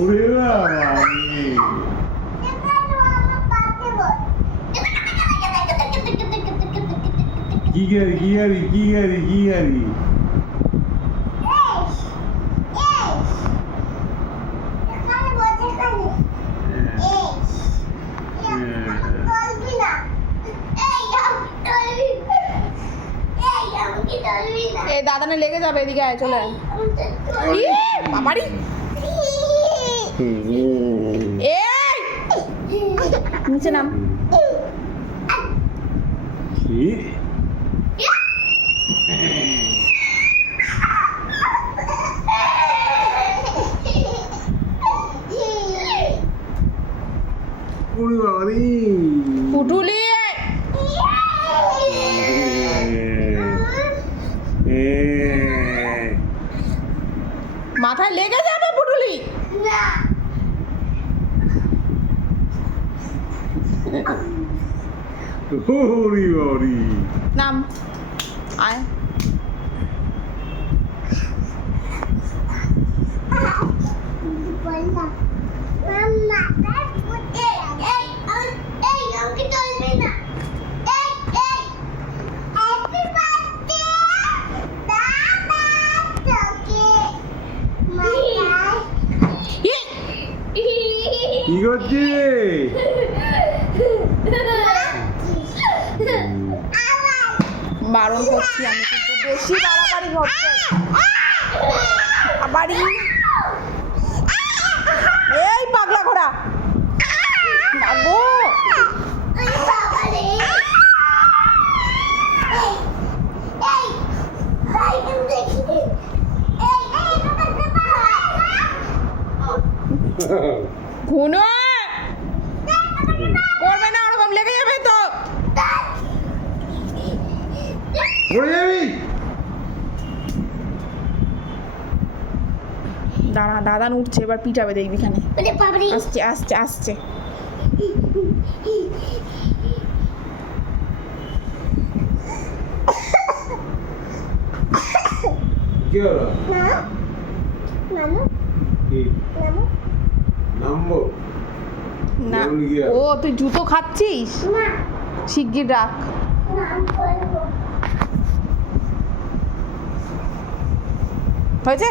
ওরে বাবা কি গাড়ি এ দাদানে লেগে যাবে, এদিকে আয়, চলে আয়। বাবারি এই নিচে নাম। কি ওরে বাবারি পুটুলি মাথায় লেগে যাবে পুটুলি। ওরে বাবারি নাম আয়। কি করছিস? বারণ করছি আমি, কিন্তু বেশি বাড়াবাড়ি হচ্ছে। বাড়ি এই পাগলা ঘোড়া গো। ঘুনো করবে না, ওরকম লেগে যাবে তো। পড়ে যাবি। দাঁড়া, দাদান উঠছে, এবার পিটাবে দেখবি খানে। আসছে আসছে আসছে। কি হলো? কি? নামবো? না ও তুই জুতো খাচ্ছিস, শিগগির রাখ। হয়েছে।